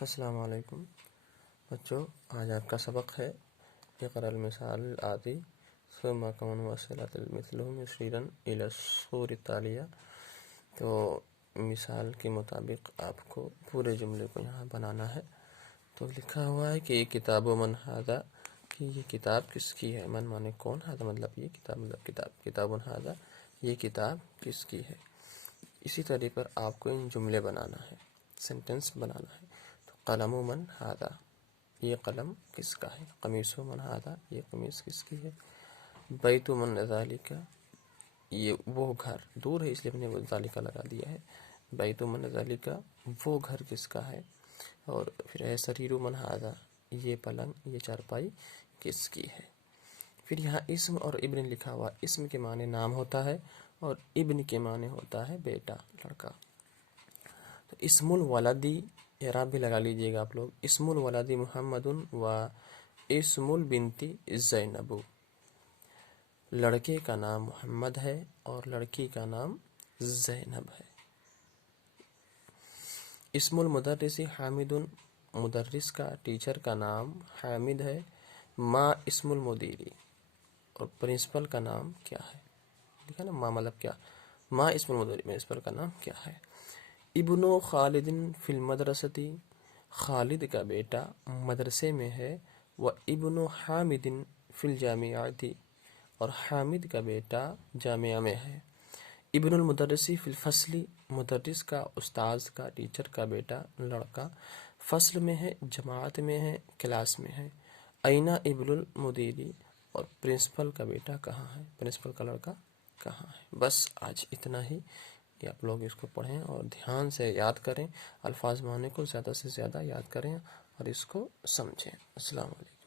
السلام علیکم بچوں، آج آپ کا سبق ہے اقرأ المثال الآتی ثم کون وصلت المثلهم یشیرا الی الصور التالیہ۔ تو مثال کے مطابق آپ کو پورے جملے کو یہاں بنانا ہے۔ تو لکھا ہوا ہے کہ یہ کتاب و من ھذا، کہ یہ کتاب کس کی ہے۔ من مانے کون، ھذا مطلب یہ کتاب، مطلب کتاب، کتاب ھذا یہ کتاب کس کی ہے۔ اسی طرح پر آپ کو ان جملے بنانا ہے، سینٹنس بنانا ہے۔ تو قلم من ھذا، یہ قلم کس کا ہے۔ قمیص من ھذا، یہ قمیص کس کی ہے۔ بیت من ذالک، یہ وہ گھر، دور ہے اس لیے ہم نے ذالک لگا دیا ہے۔ بیت من ذالک، وہ گھر کس کا ہے۔ اور پھر ہے سریر من ھذا، یہ پلنگ، یہ چارپائی کس کی ہے۔ پھر یہاں اسم اور ابن لکھا ہوا، اسم کے معنی نام ہوتا ہے اور ابن کے معنی ہوتا ہے بیٹا، لڑکا۔ تو اسم الولدی اعراب بھی لگا لیجئے گا آپ لوگ۔ اسم الولدی محمد و اسم البنتی زینب، لڑکے کا نام محمد ہے اور لڑکی کا نام زینب ہے۔ اسم المدرس حامد، مدرس کا، ٹیچر کا نام حامد ہے۔ ما اسم المدیری، اور پرنسپل کا نام کیا ہے۔ ٹھیک ہے نا، ما مطلب کیا، ما اسم المدیری، پرنسپل کا نام کیا ہے۔ ابن خالد فی المدرستی، خالد کا بیٹا مدرسے میں ہے۔ و ابن حامد فی الجامعتی، اور حامد کا بیٹا جامعہ میں ہے۔ ابن المدرسی فی الفصل، مدرس کا، استاذ کا، ٹیچر کا بیٹا لڑکا فصل میں ہے، جماعت میں ہے، کلاس میں ہے۔ اینا ابن المدیری، اور پرنسپل کا بیٹا کہاں ہے، پرنسپل کا لڑکا کہاں ہے۔ بس آج اتنا ہی، کہ آپ لوگ اس کو پڑھیں اور دھیان سے یاد کریں، الفاظ معنی کو زیادہ سے زیادہ یاد کریں اور اس کو سمجھیں۔ السلام علیکم۔